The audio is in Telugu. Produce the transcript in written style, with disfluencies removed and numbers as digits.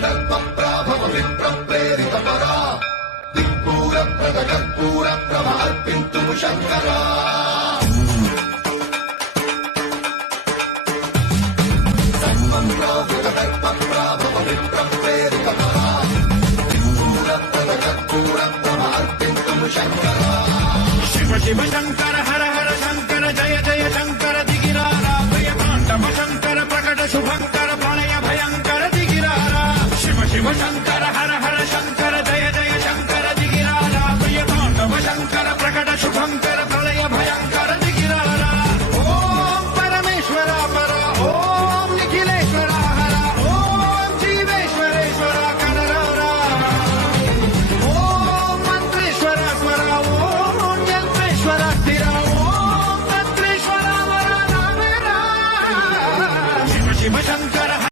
కల్పప్రాభవ విప్రప్రేరిత పరా దిక్పూర ప్రద కర్పూర ప్రభ అర్పింతుము శంకరా కల్పప్రాభవ విప్రప్రేరిత పరా దిక్పూర ప్రద కర్పూర ప్రభ అర్పింతుము శంకరా శివ శివ శంకర హర హర శంకర జయ జయ శంకర దిగిరారా భయతాండవ శంకర ప్రకట శుభంకర ప్రళయ భయంకర దిగిరారా శివ శివ శంకర హర హర శంకర జయ జయ శంకర దిగిరారా భయతాండవ శంకర ప్రకట శుభంకర ప్రళయ భయంకర దిగిరారా ఓం పరమేశ్వర పర ఓం నిఖిలేశ్వర హర ఓం జీవేశ్వరేశ్వర కనరారా ఓం మంత్రేశ్వర స్వర ఓం యంత్రేశ్వర స్థిర ఓం తంత్రేశ్వర వర నామరా శివ శివ శంకర